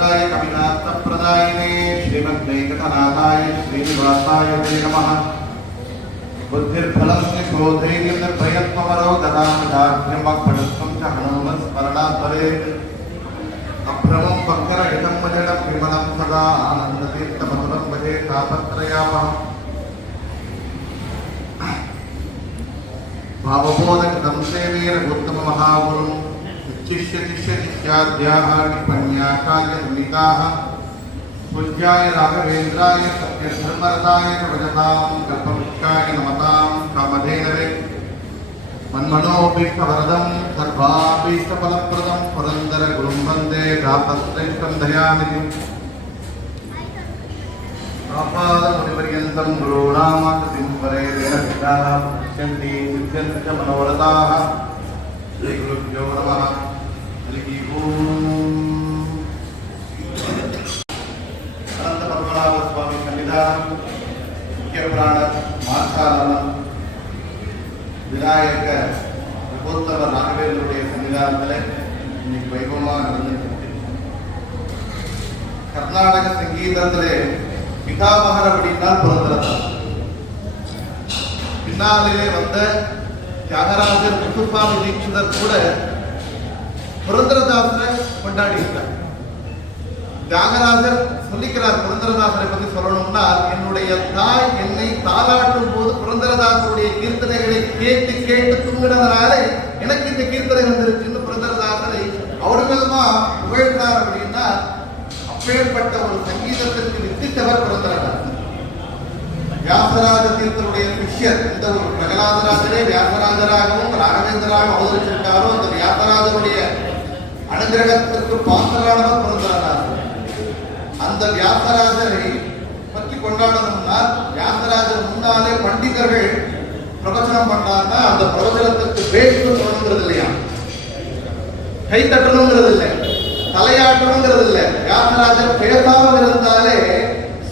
भद्राय कविनाथप्रदायिने श्रीमद्वेंकटनाथाय श्रीनिवासाय नमः। बुद्धिर्फलं निशोधैर्यं निर्भयत्वमरोगतां पठित्वं च हनुमत्स्मरणात् भवेत्। अभ्रमं वक्ररहितं मजडं विमलं सदा आनन्दतीर्थमधुरं भजे तापत्रयापहम्। भावबोधकृतं सेवेन उत्तममहागुरुं शिष्यशिष्याद्याः टिप्पण्याकार्यनिकाः पूज्याय राघवेन्द्राय सत्यधर्मरताय च भजतां कल्पवृक्षाय नमतां कामधेनवे। मन्मनोऽभीष्टवरदं सर्वाभीष्टफलप्रदं पुरन्दरगुरुं वन्दे भ्रातश्रेष्ठं दयानिधिम्। आपादमुनिपर्यन्तं गुरूणामाकृतिं वरेदेन सिद्धाः सिद्ध्यन्ति सिद्ध्यन्ति च मनोरथाः। श्री गुरुभ्यो नमः। हरिः ओम्। अनंत पद्मनाभ स्वामी सन्निधानं मुख्य पुराण मासालनं விநாயக ரகோத்தம ராகவேந்தருடைய சன்னிதானத்தில் இன்னைக்கு வைபவமாக நடந்துட்டு கர்நாடக சங்கீதத்திலே பிதாமகர் அப்படின்னா புரந்தரதாஸ். பின்னாலே வந்த தியாகராஜர் முத்துசுவாமி தீட்சிதர் கூட புரந்தரதாசரை கொண்டாடி இருக்கார். தியாகராஜர் சொல்லிக்கிறார் புரந்தரதாசரை பற்றி சொல்லணும்னா, என்னுடைய தாய் என்னை தாளாட்டும் போது புரந்தரதாசருடைய கீர்த்தனைகளை கேட்டு கேட்டு தூங்கினதனால எனக்கு இந்த கீர்த்தனை வந்திருக்குன்னு புரந்தரதாசரை அவர்களமா புகழ்ந்தார். அப்படின்னா அப்பேற்பட்ட ஒரு சங்கீதத்திற்கு வித்திட்டவர் புரந்தரதாசர். வியாசராஜ தீர்த்தனுடைய சிஷ்யர். இந்த ஒரு பிரகலாதராஜரே வியாசராஜராகவும் ராகவேந்தராகவும் அவதரிச்சிருக்காரோ அந்த வியாசராஜருடைய அனுகிரகத்திற்கு பாத்திரானவர் புரந்தரதாசர். அந்த வியாசராஜரை பற்றி கொண்டாடணும்னா வியாசராஜர் முன்னாலே பண்டிதர்கள் பிரவச்சனம் பண்ணாங்கன்னா அந்த பிரவச்சனத்திற்கு பேச்சு சொல்லணுங்கிறது இல்லையா, கை தட்டணுங்கிறது இல்லை, தலையாட்டணுங்கிறது இல்லை. வியாசராஜர் பேசாமல் இருந்தாலே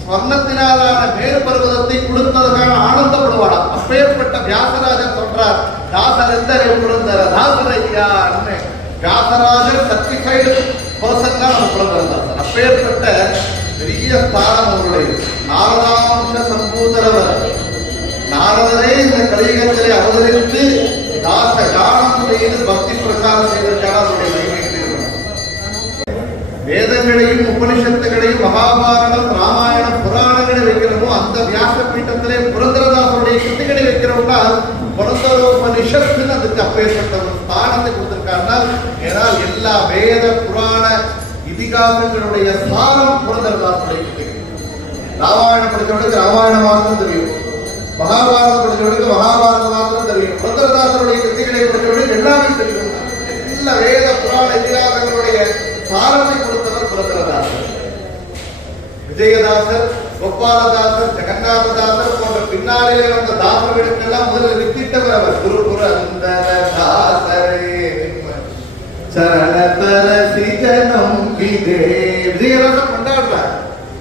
ஸ்வர்ணத்தினாலான மேரு பர்வதத்தை கொடுத்ததற்கான ஆனந்தப்படுவாரா. அப்பேற்பட்ட வியாசராஜர் சொல்றார், தாசர் எந்தரை புரந்தர தாசரையா. வியாசராஜர் சர்டிஃபைடு பர்சன் தான் நம்ம புரந்தரதாசர். அப்பேற்பட்ட பெரிய ஸ்தானம் அவருடைய. நாரதாம்ச சம்பூதரவர் நாரதரே இந்த கலியுகத்திலே அவதரித்து தாச கானம் செய்து பக்தி பிரசாரம் செய்ததற்கான அவருடைய மகிமை. வேதங்களையும் உபனிஷத்துகளையும் மகாபாரதம் ராமாயணம் புராணங்களை வைக்கிறோமோ அந்த வியாச பீட்டத்திலே புரந்தரதாசருடைய கிருதிகளை வைக்கிறோம்னா புரந்தரோபனிஷத்துன்னு அதுக்கு அப்பேற்பட்ட ஒரு ஸ்தானத்தை கொடுத்திருக்காருன்னா, ஏனால் எல்லா வேத புராண இதிகாசங்களுடைய ஸ்தானம் புரந்தரதாசருடைய கிருதிகள். ராமாயணம் படித்தவனுக்கு ராமாயண மாத்திரம் தெரியும், மகாபாரதம் படித்தவனுக்கு மகாபாரத மாத்திரம் தெரியும். புரந்தரதாசருடைய கிருதிகளை படித்தவனுக்கு எல்லாமே தெரியும். எல்லா வேத புராண இதிகாசங்களுடைய சாரத்தை கொடுத்தவர் புரந்தரதாசர். விஜயதாசர், கோபாலதாசர், ஜெகநாததாசர் போன்ற பின்னாளிலே வந்த தாசர்களுக்கெல்லாம் முதலில் வித்திட்டவர் அவர். குரு புரந்தரதாசரே சரணதரசிஜனம் விதே. விஜயதாசர் கொண்டாடுறார்.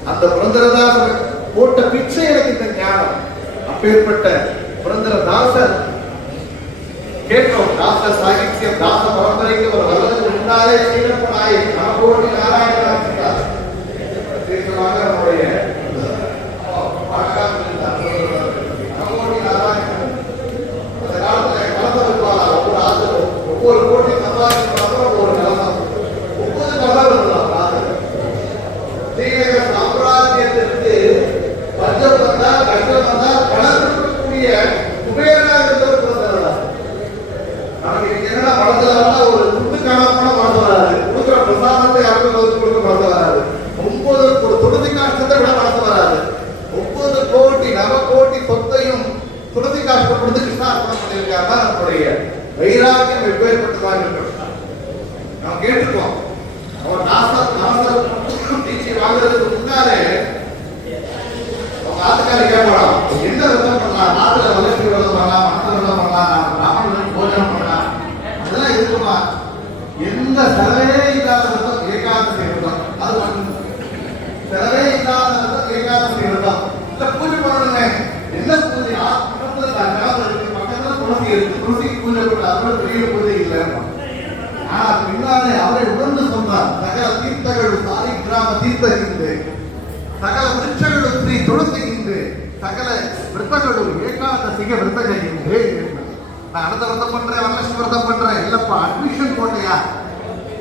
அந்த புரந்தரதாசர் போட்ட பிச்சை எனக்கு இந்த ஞானம். அப்பேற்பட்ட புரந்தரதாசர் கேட்டோம். தாச சாகித்யம் தாச பரம்பரைக்கு ஒரு வருவதற்கு முன்னாலே சீனப்பனாய் நமகோடி நாராயணன் நம்முடைய நமகோடி நாராயணன் அந்த காலத்தில் கலந்து இருப்பாங்க. ஒவ்வொரு கோடி சம்பாதிப்பாங்க, ஒவ்வொரு கலசம் 9 கலசம் இருந்தாங்க. ஸ்ரீநகர சாம்ராஜ்யத்திற்கு பஞ்சம் வந்தா கஷ்டம் வந்தா கணக்கிடக்கூடிய குபேரனாக இருந்தவர் புரந்தரதாசர். நமக்கு என்னன்னா படத்துல வந்தா ஒரு துண்டு காணாம படம் வராது, கொடுக்குற பிரசாதத்தை யாருக்கும் கொடுக்க படம் வராது, 9 துடுதி காஷ்டத்தை விட படம் வராது. 9 கோடி நவ கோடி சொத்தையும் துடுதி காஷ்டம் கொடுத்து கிருஷ்ணார்ப்பணம் பண்ணியிருக்காங்க. நம்முடைய வைராக்கியம் வெவ்வேறுபட்டதாக இருக்கும். நாம் கேட்டுருக்கோம். அவர் நாசர் தீட்சை வாங்குறதுக்கு முன்னாலே அவங்க ஆத்துக்காரி கேட்கலாம், என்ன விதம் பண்ணலாம், நாட்டுல வளர்ச்சி விரதம் பண்ணலாம், மனசு விரதம் பண்ணலாம், பிராமணனுக்கு போஜனம் பண்ணலாம், அதெல்லாம் இருக்குமா? எந்த செலவே இல்லாத விரதம் ஏகாதசி விரதம். அது மட்டும் செலவே இல்லாத விரதம் ஏகாதசி விரதம். இல்ல பூஜை பண்ணணுமே, என்ன பூஜை? பக்கத்துல துளசி இருக்கு, துளசி பூஜை பண்ண அதோட பெரிய பூஜை இல்லை. ஆனா பின்னாலே அவரை உணர்ந்து சொன்னார். சகல தீர்த்தಗಳು ಸಾಲಿಗ್ರಾಮ ತೀರ್ಥ ಹಿಂದೆ, ಸಕಲ ವೃಕ್ಷಗಳು ಶ್ರೀ ತುಳಸಿ ಹಿಂದೆ, சகல விரதಗಳು ஏகாதசிக விரதங்கள் ಹಿಂದೆ. நான் அடுத்த விரதம் பண்றேன், வரலட்சுமி விரதம் பண்றேன் இல்லப்பா. அட்மிஷன் போட்டையா?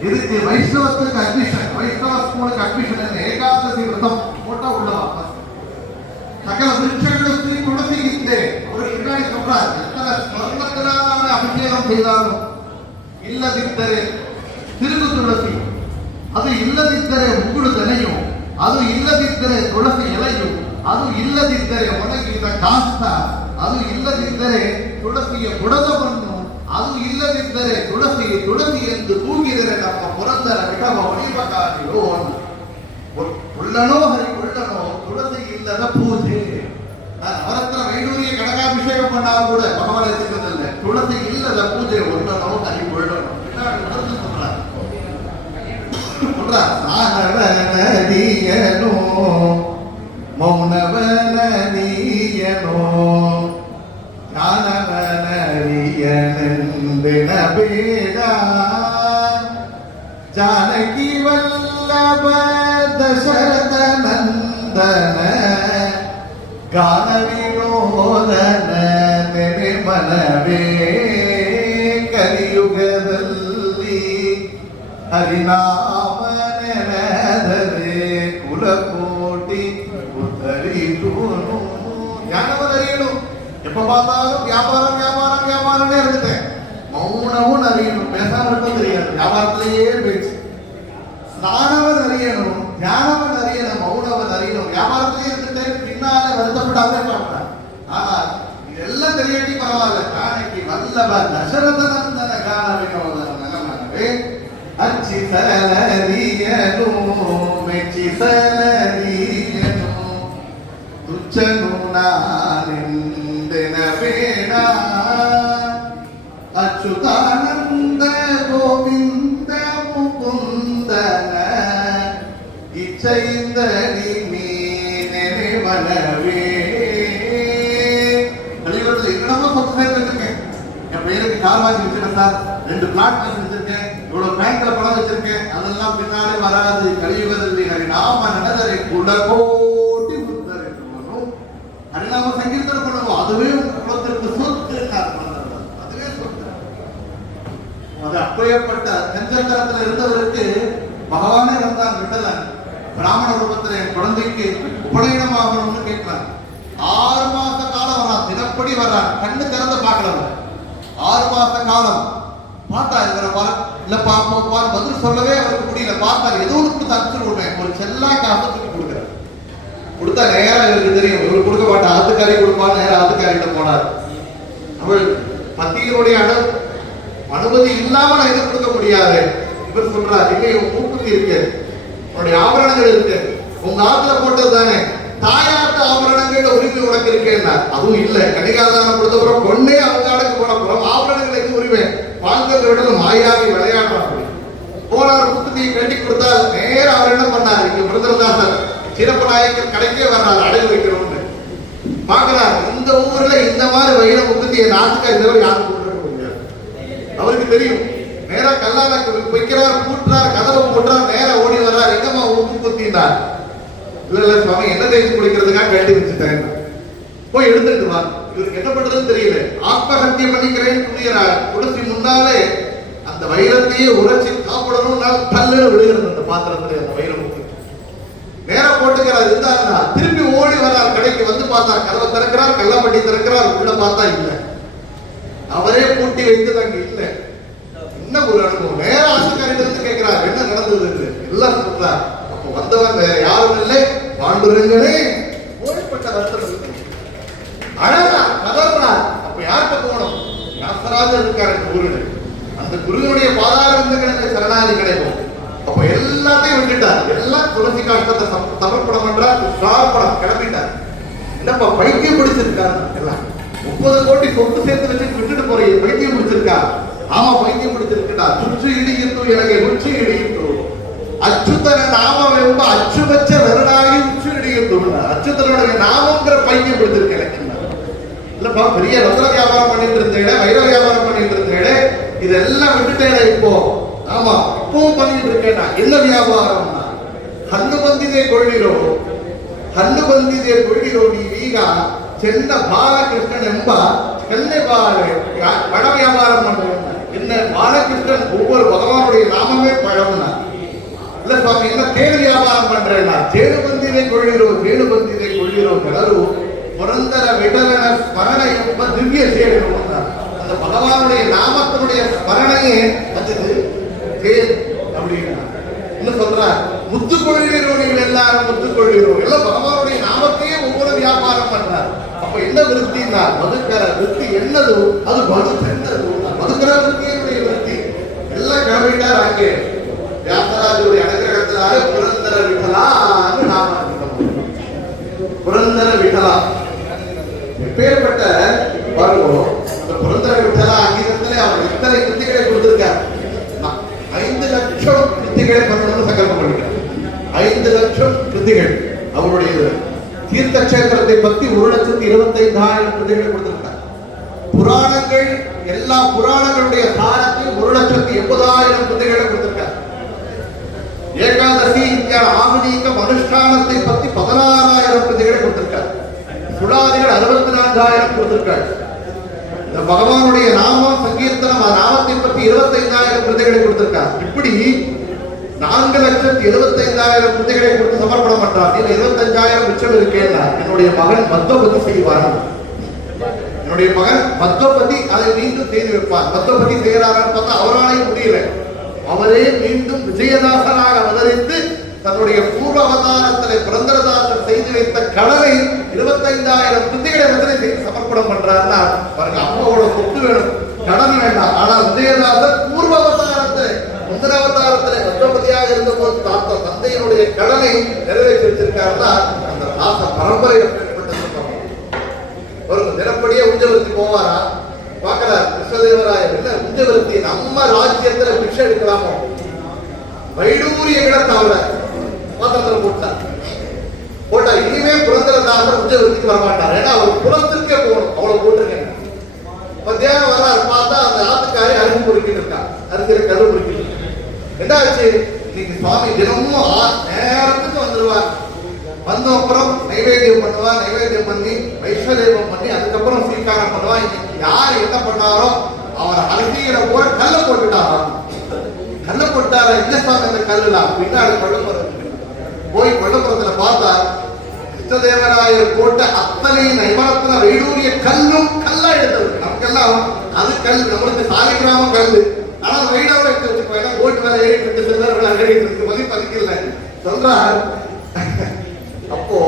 இதுக்கு வைஷ்ணவத்துக்கு அட்மிஷன், வைஷ்ணவ ஸ்கூலுக்கு அட்மிஷன். ஏகாதசி விரதம் போட்டா உள்ளவா? சகல விருட்சங்களும் ஸ்ரீ துளசி ಹಿಂದೆ. அவருக்கு பின்னாடி சொல்றார், எத்தனை ஸ்வர்ணத்தினான அபிஷேகம் செய்தாலும் ಇಲ್ಲದಿದ್ದರೆ ತಿರುಗು ತುಳಸಿ, ಅದು ಇಲ್ಲದಿದ್ದರೆ ಮುಗುಳು ದನೆಯು, ಅದು ಇಲ್ಲದಿದ್ದರೆ ತುಳಸಿ ಎಲೆಯು, ಅದು ಇಲ್ಲದಿದ್ದರೆ ಒಣಗಿದ ಕಾಷ್ಟ, ಅದು ಇಲ್ಲದಿದ್ದರೆ ತುಳಸಿಯ ಬುಡದವನ್ನು, ಅದು ಇಲ್ಲದಿದ್ದರೆ ತುಳಸಿ ತುಳಸಿ ಎಂದು ಕೂಗಿದರೆ ನಮ್ಮ ಪುರಂದರ ವಿಠವ ಹೊಡಿಬೇಕಾಗಿರೋ. ಉಳ್ಳನೋ ಹರಿ ಉಳ್ಳನೋ ತುಳಸಿ ಇಲ್ಲದ ಪೂಜೆ. ಅವರ ಹತ್ರ ವೈಡೂರಿಗೆ ಕನಕಾಭಿಷೇಕ பண்ணால் கூட பகவான சின்னதல்ல, துளசி இல்லத பூஜை ஒன்றனோ ஹரி உಳ್ಳனோ. ಸಾಹರನದಿಯನೋ ಮೌನವನದಿಯನೋ ಜ್ಞಾನವನದಿಯನೆಂದಿನ ಬೇಡ. ಜಾನಕಿ ವಲ್ಲಭ ದಶರಥ ನಂದನ ಗಾನ ವಿನೋದನ ನೆನೆ ಮನವೇ. ಕಲಿಯುಗದಲ್ಲಿ ಹರಿನಾಮ ನೆನೆದರೆ ಕುಲಕೋಟಿ ಉತ್ತರಿಸುವನು. ஞானவன் அறியணும். எப்ப பார்த்தாலும் வியாபாரம் வியாபாரம் வியாபாரமே இருக்குது. மௌனமும் அறியணும், பேசாம இருக்க தெரியாது, வியாபாரத்திலேயே பேச்சு. ஸ்நானவன் அறியணும், ஞானவன் அறியணும், மௌனவன் அறியணும், வியாபாரத்திலேயே இருந்துட்டு பின்னாலே வருத்தப்படாதே பார்க்கலாம். ஆனா இதெல்லாம் தெரியாட்டி பரவாயில்ல. காணிக்கு வல்லப தசரத நந்தன கான வினோதன நகமனவே. அச்சி சலரியனோ மெச்சி சலரியனோ துச்சನು ನಾನೆಂದೆನ ಬೇಡ. ಅಚ್ಯುತಾನಂದ ಗೋವಿಂದ ಮುಕುಂದನ ಇಚ್ಛೆಯಿಂದ ನೀನೆ மனவே. கலியுகத்தில் என்னென்னமோ சொத்து வச்சிருக்கேன், என் பையனுக்கு கார் வாங்கி வச்சிருக்கேன் சார், 2 பிளாட் வச்சிருக்கேன், இவ்வளவு பேங்க்ல பணம் வச்சிருக்கேன், அதெல்லாம் பின்னாலே வராது. கலியுகத்தில் ஹரிநாம நடந்தரை குலகோட்டி உத்தரிக்கணும். ஹரிநாம சங்கீர்த்தனை பண்ணுவோம், அதுவே உங்க குலத்திற்கு சொத்து. அதுவே சொத்து. அது அப்பேற்பட்ட கஞ்சத்தரத்தில் இருந்தவருக்கு பகவானே வந்தான், விட்டதான். பிராமண ரூபத்தில் என் குழந்தைக்கு உபநயனம் ஆகணும்னு கேட்கிறான். 6 மாச காலம் வரான், தினப்படி வர்றான், கண்ணு திறந்து பார்க்கலாம். 6 மாச காலம் பார்த்தா இவரை இல்ல பாப்போம் பதில் சொல்லவே அவருக்கு முடியல. பார்த்தா ஏதோ ஒன்று தச்சு விடுவேன், ஒரு செல்லா காசத்துக்கு கொடுக்குறேன். கொடுத்தா நேரம் இவருக்கு தெரியும், இவர் கொடுக்க மாட்டா, ஆத்துக்காரி கொடுப்பான். நேரம் ஆத்துக்காரிட்ட போனார். அவள் பத்தியனுடைய அனுமதி இல்லாம நான் எதுவும் கொடுக்க முடியாது. இவர் சொல்றார், இங்கே மூக்குத்தி இருக்கு, உன்னுடைய ஆபரணங்கள் இருக்கு, உங்க ஆத்துல போட்டது தானே, தாயாட்டு ஆபரணங்கள் உரிமை உனக்கு இருக்கேன்னா. அதுவும் இல்ல, கணிகாதானம் கொடுத்தப்புறம் பொண்ணே அவங்க அடக்கு போனப்புறம் ஆபரணங்கள் எது உரிமை? பால்கள் விடலும் மாயாவி விளையாடுறாங்க. போனார், முத்துத்தியை கட்டி கொடுத்தால் நேரம் அவர் என்ன பண்ணார், இங்க பிரதரதாசர் சிறப்பு நாயக்கர் கடைக்கே வர்றாரு, அடகு வைக்கிறோம்னு பாக்குறாரு. இந்த ஊர்ல இந்த மாதிரி வயிற முத்துத்தியை நாட்டுக்கா இருந்தவர் யாரும் கொண்டு முடியாது. அவருக்கு தெரியும். நேரா கல்லால வைக்கிறார், கூட்டுறார், கதவை போட்டுறார், நேரம் ஓடி வர்றார். எங்கம்மா உப்பு குத்தினார்? இல்ல சுவாமி, என்ன தேய்ச்சி குளிக்கிறதுக்காக வேண்டி வச்சுட்டேன், போய் எடுத்துட்டு வா. இவருக்கு என்ன பண்றதுன்னு தெரியல. ஆத்மஹத்தியம் பண்ணிக்கிறேன்னு துணியறார். துளசி முன்னாலே அந்த வைரத்தையே உரைச்சி காப்பிடணும், கல்லுன்னு விழுகிறது அந்த பாத்திரத்துல. அந்த வைரம் நேரம் போட்டுக்கிறார். இருந்தாருன்னா திருப்பி ஓடி வர்றார், கடைக்கு வந்து பார்த்தார், கதவை திறக்கிறார், கல்லப்பட்டி திறக்கிறார், உள்ள பார்த்தா இல்ல, அவரே பூட்டி வைத்து அங்க இல்ல. என்ன ஒரு அனுபவம். நேரம் ஆசிரியர் இருந்து கேட்கிறார், என்ன நடந்தது எல்லாம் சொல்றார். அப்போ வந்தவன் வேற யாரும் இல்லை, பாண்டுரங்களே. ஓடிப்பட்ட வருத்தம் அழகா கதறார். அப்ப யார்கிட்ட போகணும்? வியாசராஜர் இருக்காரு குருடு. அந்த குருவனுடைய பாதார வந்து கிடைக்க சரணாதி கிடைக்கும். அப்ப எல்லாத்தையும் விட்டுட்டார். எல்லாம் துளசி காஷ்டத்தை சமர்ப்பணம் பண்றார், சார்பணம் கிளம்பிட்டார். என்னப்பா பைத்தியம் பிடிச்சிருக்காரு? எல்லாம் 30 கோடி சொத்து சேர்த்து வச்சு விட்டுட்டு போறீங்க, பைத்தியம் பிடிச்சிருக்கா? ஆமா, பைத்தியம் பிடிச்சிருக்கா. சுற்று இடியிட்டு எனக்கு ருச்சி இடியிட்டு அச்சுத்தன நாமம் அச்சு வச்ச வெறுநாகி உச்சு இடியிட்டு அச்சுத்தனுடைய நாமங்கிற பைத்தியம் பிடிச்சிருக்க எனக்கு. இல்லப்பா, பெரிய ரத்ன வியாபாரம் பண்ணிட்டு இருந்தேன், வைர வியாபாரம் பண்ணிட்டு இருந்தேன், இதெல்லாம் விட்டுட்டேன். இப்போ ஆமா இப்பவும் பண்ணிட்டு இருக்கேன். என்ன வியாபாரம்னா ಹಣ್ಣು ಬಂದಿದೆ ಕೊಳ್ಳಿರೋ ನೀವೀಗ ಚೆನ್ನ ಬಾಲಕೃಷ್ಣನೆಂಬ கண்ணை பழ வியாபாரம் பண்றேன். என்ன பாலகிருஷ்ணன் ஒவ்வொரு பகவானுடைய நாமமே பழம்னா இல்ல சுவாமி என்ன தேடு வியாபாரம் பண்றேன்னா தேடு ಬಂದಿದೆ ಕೊಳ್ಳಿರೋ ಕೆಲರು புரந்தர விடலன ஸ்மரண ಎಂಬ திவ்ய சேடு. அந்த பகவானுடைய நாமத்தினுடைய ஸ்மரணையே அது தேடு அப்படின்னா என்ன சொல்ற, முத்து கொள்கிறோம் நீங்கள் எல்லாரும் முத்து கொள்கிறோம் எல்லாம் பகவானுடைய நாமத்தையே ஒவ்வொரு வியாபாரம் பண்றார். அப்ப என்ன விருத்தின்னா மதுக்கர விருத்தி என்னது அது மது சென்றது மதுக்கர விருத்தியுடைய விருத்தி எல்லாம் கிளம்பிட்டார். அங்கே வியாசராஜருடைய அனுகிரகத்தினால புரந்தர விட்டலான்னு நாம புரந்தர விட்டலா எப்பேற்பட்ட பாருங்க. அந்த புரந்தர விட்டலா அங்கீகத்திலே அவர் இத்தனை கிருத்திகளை கொடுத்திருக்கார். 5 லட்சம் கிருத்திகளை பண்ணணும்னு சங்கல்பம் பண்ணிட்டார். 5 லட்சம் கிருத்திகள் அவருடைய தீர்த்த கஷேத்திரத்தை பத்தி 1,25,000 கிருத்திகளை கொடுத்திருக்கார். புராணங்கள் எல்லா புராணங்களுடைய சாரத்தையும் 1,80,000 கிருத்திகளை கொடுத்திருக்கார். ஏகாதசி ஆகமீக அனுஷ்டானத்தை பத்தி 16,000 கிருத்திகளை கொடுத்திருக்கார். சுடாதிகள் 64,000 கொடுத்திருக்கார். பகவானுடைய நாமம் சங்கீர்த்தனம் நாமத்தை பத்தி 25,000 கிருதிகளை கொடுத்திருக்கார். இப்படி 4,75,000 கிருதிகளை கொடுத்து சமர்ப்பணம் பண்றார். 25,000 மிச்சம் இருக்கேன்னா என்னுடைய மகன் மத்வபதி செய்வார். என்னுடைய மகன் மத்வபதி அதை மீண்டும் செய்து வைப்பார். மத்வபதி செய்யறாரான்னு பார்த்தா அவராலையும் முடியல. அவரே மீண்டும் விஜயதாசனாக அவதரித்து தன்னுடைய பூர்வ அவதாரத்திலே புரந்தரதாசர் செய்து வைத்த கடலை 25,000 கிருதிகளை வந்து செய்து சமர்ப்பணம் பண்றாருன்னா பாருங்க, அம்மாவோட சொத்து வேணும், கடன் வேண்டாம். ஆனால் விஜயதாசர் பூர்வ அவதாரத்திலே முந்திர அவதாரத்திலே மத்வபதியாக இருந்த போது தாத்த தந்தையினுடைய கடனை நிறைவேற்றி வச்சிருக்காருன்னா அந்த தாச பரம்பரை ஒரு தினப்படியே உஞ்சவர்த்தி போவாரா பார்க்கிறார். கிருஷ்ணதேவராயர் என்ன உஞ்சவர்த்தி நம்ம ராஜ்யத்துல பிக்ஷை எடுக்கலாமோ வைடூரியங்களை தவிர பாத்திரத்தில் போட்டா இனிமே புரந்தரதாசர் உஞ்சவர்த்திக்கு வரமாட்டார். ஏன்னா அவர் புறத்திற்கே போகணும், அவ்வளவு போட்டிருக்கேன். மத்தியானம் வர்றாரு பார்த்தா அந்த ஆத்துக்காரி அரும்பு பொறுக்கிட்டு இருக்கான், அருகிற கரு பொறுக்கிட்டு. என்ன ஆச்சு, இன்னைக்கு சுவாமி தினமும் நேரத்துக்கு வந்துருவார். வந்த அப்புறம் நைவேத்தியம் பண்ணுவார். நைவேத்தியம் பண்ணி வைஸ்வதேவம் பண்ணி அதுக்கப்புறம் ஸ்வீகாரம் பண்ணுவா. இன்னைக்கு யார் என்ன பண்ணாரோ அவர் அரிசியில போற கல்ல போட்டுட்டாராம். கல்ல போட்டாரா என்ன சுவாமி அந்த கல்லுலாம் பின்னாடி பள்ளுப்புறம் போய் பள்ளுப்புறத்துல பார்த்தா கிருஷ்ணதேவராயர் போட்ட அத்தனை நைமரத்துல வைடூரிய கல்லும் கல்லா எடுத்தது. நமக்கெல்லாம் அது கல், நம்மளுக்கு சாலிகிராமம் கல்லு. ஆனா வைடாவை எடுத்து வச்சுக்கோ, ஓட்டு மேல ஏறிட்டு இருக்கு, சிலர்கள் அகடிட்டு இருக்கு, மதிப்பதிக்கல சொல்றார். அப்போ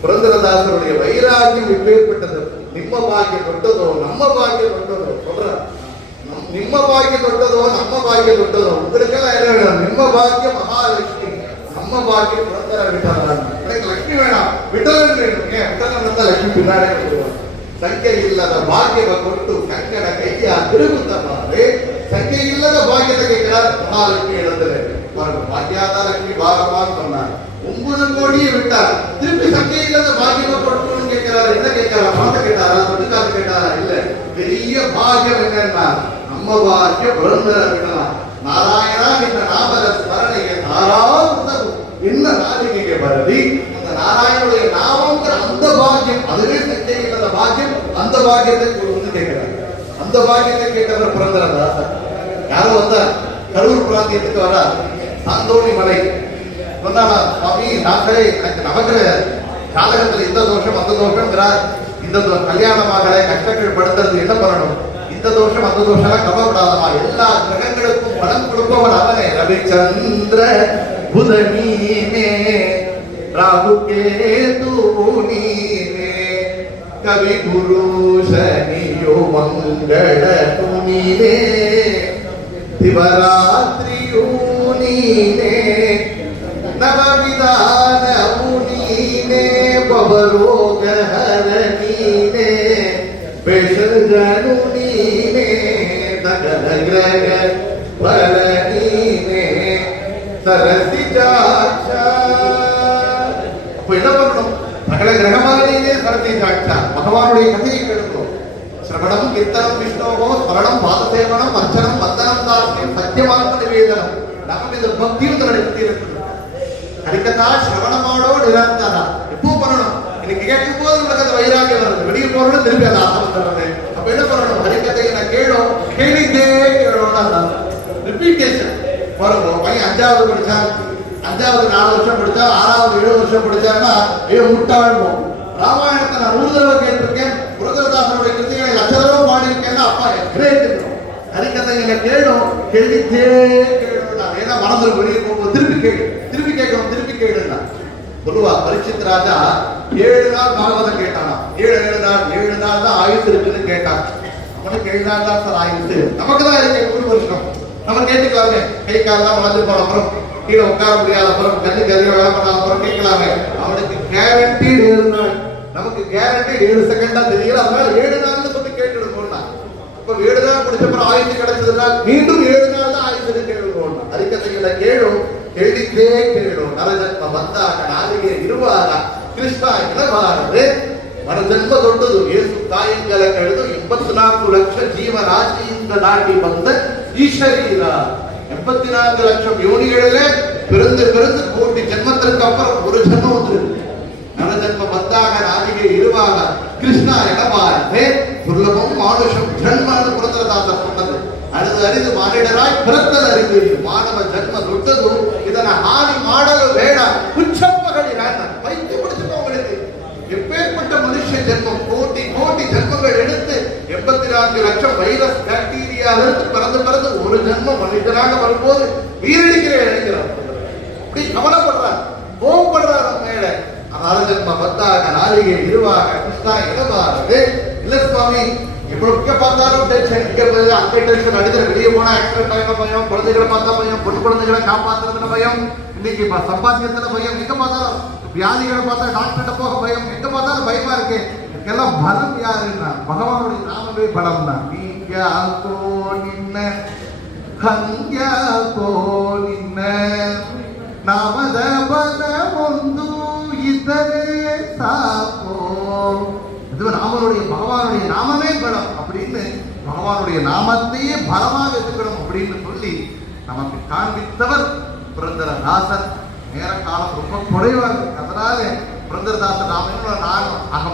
புரந்தரதாசருடைய வைராகியம் எப்பேற்பட்டது. நிம்ம பாக்கியம் தொட்டதோ நம்ம பாக்கியம் தொட்டதோ சொல்ற, நிம்ம பாக்கியம் தொட்டதோ நம்ம பாக்கியம் தொட்டதோ உங்களுக்கெல்லாம் என்ன வேணும்? நிம்ம பாக்கியம் மகாலட்சுமி, நம்ம பாக்கியம் புரந்தர விட்டாதான். எனக்கு லட்சுமி வேணாம், விட்டலன் வேணும். ஏன் விட்டலன் வந்தா லட்சுமி பின்னாலே சொல்லுவாங்க. சங்கை இல்லாத பாக்கியவை கொண்டு கங்கட கையா திருகுத்தமாறு சங்கை இல்லாத பாக்கியத்தை கேட்கிறார் மகாலட்சுமி இடத்துல. பாக்கியாதா லட்சுமி பாகமான்னு சொன்னார். 9 கோடியை விட்டார். திருப்பி சங்கை இல்லாத பாக்கியத்தை கொடுக்கணும்னு கேட்கிறாரு. என்ன கேட்கிறார்? பணத்தை கேட்டாரா, தொட்டுக்காத்து கேட்டாரா? இல்ல, பெரிய பாக்கியம் என்னன்னா நம்ம பாக்கியம் புரந்தர விடலாம். நாராயணா இந்த நாமத ஸ்மரணைய தாராளம் என்ன நாதிகை பரவி அந்த நாராயணுடைய நாமங்கிற அந்த பாக்கியம், அதுவே சங்கை இல்லாத பாக்கியம். அந்த பாக்கியத்தை வந்து கேட்கிறார். அந்த பாக்கியத்தை கேட்டவர் புரந்தரதாசர். யாரும் வந்தார், கரூர் பிராந்தியத்துக்கு வரார். சாந்தோணி மலை சொன்னாரா, சுவாமி டாக்டரே எனக்கு நவகிரக ஜாதகத்துல இந்த தோஷம் அந்த தோஷம்ங்கிறார். இந்த கல்யாணமாகலை கஷ்டங்கள் படுத்துறது என்ன பண்ணணும்? இந்த தோஷம் அந்த தோஷம் கவலைப்படாதமா, எல்லா கிரகங்களுக்கும் பலம் கொடுப்பவன் அவனே. ரவிச்சந்திர புதனீனே ராகு கேது நீனே கவி குரு சனியோ மங்கள துணினே சிவராத்திரியோ நீனே நவவிதானமு நீனே பவரோகஹர நீனே பேஷஜனு நீனே தகன கிரக பல நீனே சரசிஜாட்சா. அப்ப என்ன பண்ணணும்? சகல கிரகமாலையே சரசிஜாட்சா பகவானுடைய கதையை கேட்கணும். சிரவணம் கீர்த்தனம் விஷ்ணோகோ ஸ்மரணம் பாதசேவனம் அர்ச்சனம் வந்தனம் தாஸ்யம் ನಮಗಿದ ಭಕ್ತಿயும் தன்னுடைய புத்தியில ஹரிகதா ஸ்ரவணமாடோ நிரந்தர எப்போ பண்ணணும் இன்னைக்கு கேட்கும் போது நமக்கு அந்த வைராகியம் வருது வெளியே போறோம் திருப்பி அந்த ஆசை வந்துடுறது அப்ப என்ன பண்ணணும் ஹரிகதையை நான் கேளித்தே கேளோம்னா ரிப்பீட்டேஷன் வரும் பையன் 5வது படிச்சா 5வது 4 வருஷம் படிச்சா 6வது 7 வருஷம் படிச்சான்னா முட்டாள்வோம் ராமாயணத்தை நான் 100 தடவை கேட்டிருக்கேன் புரந்தரதாசனுடைய கிருதிகளை லட்ச தடவை பாடியிருக்கேன்னா அப்பா கிரேட் ஹரிகதைகளை கேளித்தே கேளோம் ஏன்னா மறந்துடும் வெளியே போகும்போது திருப்பி கேட்கணும் சொல்லுவா பரீட்சித் ராஜா 7 நாள் பாகவதம் கேட்டானா 7 நாள் தான் ஆயுசு இருக்குன்னு கேட்டான் அவனுக்கு 7 நாள் தான் சார் ஆயுசு நமக்கு தான் இருக்கு 100 வருஷம் நம்ம கேட்டுக்கலாமே கை காலெல்லாம் வளர்ந்து போன அப்புறம் கீழே உட்கார முடியாத அப்புறம் கண்ணுக்கு அதிக வேலை பண்ணாத அப்புறம் கேட்கலாமே அவனுக்கு கேரண்டி 7 நாள் நமக்கு கேரண்டி 7 செகண்டா தெரியல அதனால 7 நாள்னு சொல்லி கேட்டுடுவோம்னா அப்ப 7 நாள் முடிச்ச அப்புறம் ஆயுசு கிடைச்சதுன்னா மீண்டும் 7 நாள் தான் ஆயுசு கேளுவோம் ஹரிகதைகளை ಕೇಳಿದ್ದೇ ಕೇಳು ನರಜನ್ಮ ಬಂದಾಗ ನಾಲಿಗೆ ಇರುವಾಗ ಕೃಷ್ಣ ಇರಬಾರದೆ ಮನಜನ್ಮ ದೊಡ್ಡದು ಏಸು ತಾಯಿಂದಲ ಕಳೆದು 84 ಲಕ್ಷ ಜೀವರಾಶಿಯಿಂದ ದಾಟಿ ಬಂದ ಈ ಶರೀರ 84 லட்சம் யோனிகளிலே பிறந்து கோடி ஜென்மத்திற்கு அப்புறம் ஒரு ஜென்மம் வந்து நரஜன்ம ಬಂದಾಗ ನಾಲಿಗೆ ಇರುವಾಗ ಕೃಷ್ಣ ಇರಬಾರದೆ துர்லபம் மானுஷம் ஜன்மன்னு புரந்தரதாசர் சொன்னது ಅರಿದು ಮಾನಿಡರಾಯ್ பிறத்தல் அறிவு ಮಾನವ ಜನ್ಮ ದೊಡ್ಡದು ಇದನ್ನ ಹಾನಿ ಮಾಡಲು ಬೇಡ ಹುಚ್ಚಪ್ಪಗಳಿರ பைத்து பிடிச்சுக்கோங்களுக்கு எப்பேற்பட்ட மனுஷ ஜென்மம் கோடி ஜென்மங்கள் எடுத்து 84 லட்சம் வைரஸ் பாக்டீரியாவிலிருந்து பிறந்து ஒரு ஜென்மம் மனிதனாக வரும்போது வீரடிக்கிற இளைஞர் அப்படி கவலைப்படுறார் கோபப்படுறார் மேல அதனால ஜென்ம பத்தாக நாளிகை இருவாக கிருஷ்ணா இடமாறுது இல்ல சுவாமி எவ்வளவு பார்த்தாலும் டென்ஷன் அங்கே டென்ஷன் அடிக்கிற வெளியே போனா ஆக்சிடென்ட் ஆகிற பயம் குழந்தைகளை பார்த்தா பயம் பொண்ணு குழந்தைகளை காப்பாத்துறதுல பயம் இன்னைக்கு சம்பாத்தியத்துல பயம் எங்க பார்த்தாலும் வியாதிகளை பார்த்தா டாக்டர்கிட்ட போக பயம் எங்க பார்த்தாலும் பயமா இருக்கு இதுக்கெல்லாம் பலம் யாருன்னா பகவானுடைய நாமமே பலம் தான் நீங்கோ நின்ன ಹಂಗ್ಯಾಕೋ ನಿನ್ನ ನಾಮದ ಬಲ ಒಂದು ಇದ್ದರೆ ಸಾಕೋ இது ராமனுடைய பகவானுடைய நாமமே பலம் அப்படின்னு பகவானுடைய நாமத்தையே பலமாக எடுக்கணும் அப்படின்னு சொல்லி நமக்கு காண்பித்தவர் புரந்தரதாசர். நேர காலம் ரொம்ப குறைவாக இருக்கு. அதனால புரந்தரதாசர் ನಾನು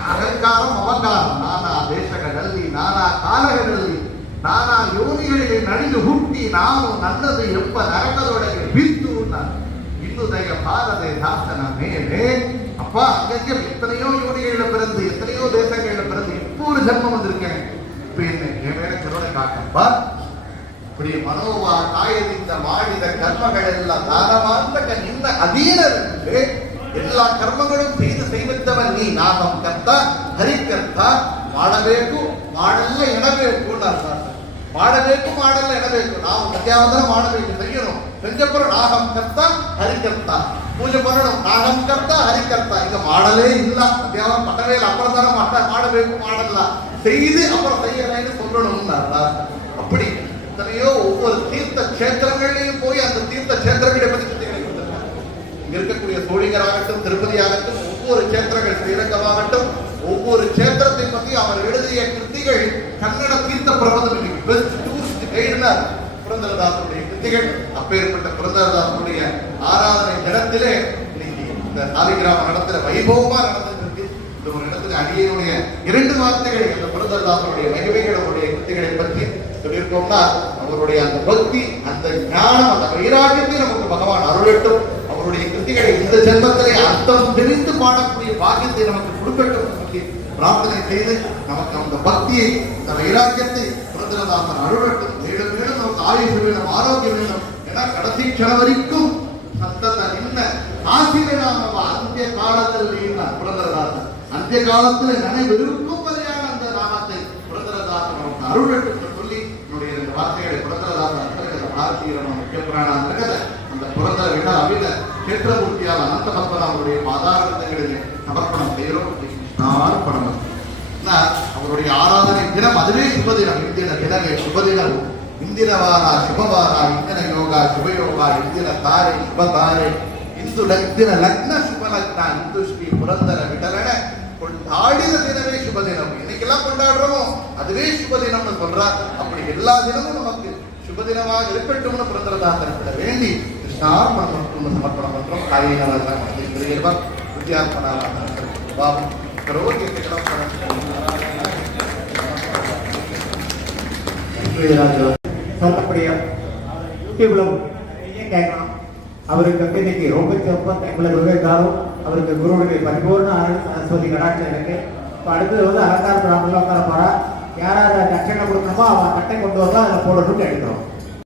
ಅಹಂಕಾರಂ ಅವಕಾರಂ ನಾನಾ ದೇಶಗಳಲ್ಲಿ ನಾನಾ ಕಾಲಗಳಲ್ಲಿ ನಾನಾ ಯೋನಿಗಳಿಗೆ ನಡೆದು ಹುಟ್ಟಿ ನಾನು ನನ್ನದು ಎಂಬ ನರಕದೊಳಗೆ ಬಿದ್ದು ಇನ್ನು ದಯ ಬಾರದೆ ದಾಸನ ಮೇಲೆ அப்ப அங்கங்கே எத்தனையோ யோனிகளில பிறந்து எத்தனையோ தேசங்களில பிறந்து இப்போ ஒரு ஜென்மம் வந்திருக்கேன் இப்ப என்ன என் மேல கருணை காக்கப்பா இப்படி மனோவா காயದಿಂದ ಮಾಡಿದ ಕರ್ಮಗಳೆಲ್ಲ ದಾನಮಾಂತಕ ನಿನ್ನ ಅಧೀನವಿದೆ எல்லா ಕರ್ಮಗಳು செய்வித்தவன் நீ நாகம் கர்த்த ಹರಿಕರ್ತ ಮಾಡಬೇಕು ಮಾಡಲ್ಲ ಎಣಬೇಕು ಮಾಡಬೇಕು ಮಾಡಲ್ಲ ಎಣಬೇಕು ನಾವು ಮಧ್ಯಾಹ್ನ ಮಾಡಬೇಕು செய்யணும் செஞ்சப்புறம் நாகம் கர்த்த ಹರಿಕರ್ತ பூஜை பண்ணணும் நாகம் கர்த்த ஹரிகர்த்தா இங்க மாடலே இல்ல மத்தியானம் பண்ணவே இல்லை அப்புறம் தானே மாடಬೇಕು ಮಾಡಲ್ಲ செய்து அப்புறம் செய்யறேன்னு சொல்லணும். அப்படி எத்தனையோ ஒவ்வொரு தீர்த்த கஷேத்திரங்களையும் போய் அந்த தீர்த்த கஷேத்திரங்களை பற்றி கொடுத்திருக்காங்க. இங்க இருக்கக்கூடிய சோழிகராகட்டும் திருப்பதியாகட்டும் ஒவ்வொரு கஷேத்திரங்கள் ஸ்ரீரங்கமாகட்டும் ஒவ்வொரு கஷேத்திரத்தை பற்றி அவர் எழுதிய கிருத்திகள் கன்னட தீர்த்த பிரபந்தம் பெஸ்ட் டூரிஸ்ட் கைடுனா புரந்தரதாசனுடைய கிருத்திகள். அப்பேற்பட்ட புரந்தரதாசனுடைய ஆராதனை தினத்திலே இன்னைக்கு இந்த சாலிகிராம நடத்துல வைபவமா நடந்திருக்கு. இந்த ஒரு இடத்துல அடியனுடைய 2 வார்த்தைகள் இந்த புரந்தரதாசனுடைய மகிமைகளுடைய கிருத்திகளை பற்றி சொல்லியிருக்கோம்னா அவருடைய அந்த பக்தி அந்த ஞானம் அந்த வைராகியத்தை நமக்கு பகவான் அருளட்டும். அவருடைய கிருத்திகளை இந்த ஜென்மத்திலே அர்த்தம் தெரிந்து பாடக்கூடிய பாக்கியத்தை நமக்கு கொடுக்கட்டும் பற்றி பிரார்த்தனை செய்து நமக்கு அந்த பக்தியை அந்த வைராக்கியத்தை புரந்தரதாசன் அருளட்டும். மேலும் மேலும் நமக்கு ஆயுசு வேணும் ஆரோக்கியம் வேணும். ஏன்னா கடைசி க்ஷணம் வரைக்கும் சத்தத நின்ன ஆசிரியர் நாம அந்திய காலத்தில் புரந்தரதாசன் அந்திய காலத்தில் நினைவிருக்கும் வரையான அந்த நாமத்தை புரந்தரதாசன் நமக்கு அருளட்டும் சொல்லி என்னுடைய 2 வார்த்தைகளை புரந்தரதாசன் அந்தர்கத பாரதிய முக்கிய புராண அந்தர்கத அந்த புரந்தர விட அபித க்ஷேத்திரமூர்த்தியால் அனந்த பத்மநாபனுடைய பாதாரங்களிலே சமர்ப்பணம் செய்கிறோம். அர்ப்பணம் அவருடைய ஆராதனை தினம் அதுவே சுபதினம். இந்தின தினமே சுபதினம் ಇಂದಿನ ವಾರ ಶುಭವಾರ ಇಂದಿನ ಯೋಗ ಶುಭಯೋಗ ಇಂದಿನ ತಾರೆ ಶುಭ ತಾರೆ ಇಂದು ಇಂದಿನ ಲಗ್ನ ಶುಭ ಲಗ್ನ ಇಂದು ಶ್ರೀ ಪುರಂದರ விட்டலனை கொண்டாடின தினமே சுப தினம். இன்னைக்கெல்லாம் கொண்டாடுறோமோ அதுவே சுப தினம்னு சொல்றார். அப்படி எல்லா தினமும் நமக்கு சுபதினமாக இருக்கட்டும்னு புரந்தரதாசனத்தில் வேண்டி கிருஷ்ணார்ப்பணம் சமர்ப்பணம் பண்றோம். காரியமாக வித்யார்ப்பணா பாபு கரோகி சொல்லக்கூடிய யூடியூப்ல கேட்கலாம். அவருக்கு வந்து இன்னைக்கு ரொம்ப சிறப்பாக எங்களுக்கு இருந்தாலும் அவருக்கு குருவுடைய பரிபூர்ண அருள் சரஸ்வதி கடாட்சி இருக்கு. இப்போ அடுத்தது வந்து அலங்கார பிராமணில் உட்கார போறா. யாராவது தட்சணை கொடுக்கணுமோ அவன் கட்டை கொண்டு வந்தா அதில் போடணும்னு எடுக்கிறோம்.